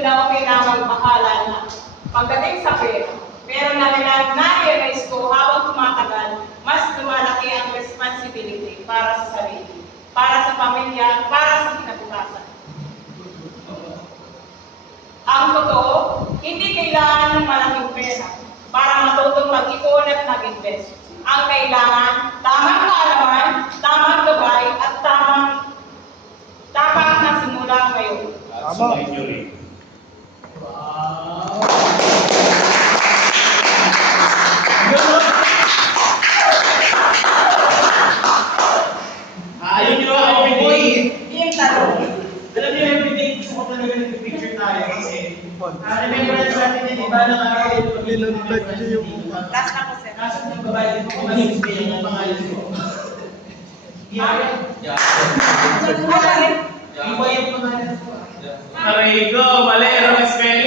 na okay na magbahala na. Pagdating sa pera, pero na-realize ko habang tumatagal, mas lumalaki ang responsibility para sa sarili, para sa pamilya, para sa kinabukasan. Ang totoo, hindi kailangan ng malaking pera para matutong mag-ipon at mag-invest. Ang kailangan, tamang kaalaman, tamang gabay, at tamang na simula ngayon. Tama. Ayun nyo ako, boy. Yung tanong. Alam niyo, everyday gusto ko talaga nag-picture tayo kasi remember natin din, iba na araw yung Linantad niyo yung mukha. Last na po, sir. kaso ng babae, di ko mahihis din yung pangalan ko. Iba yung pangalan ko. Aray ko, mali, wrong spelling.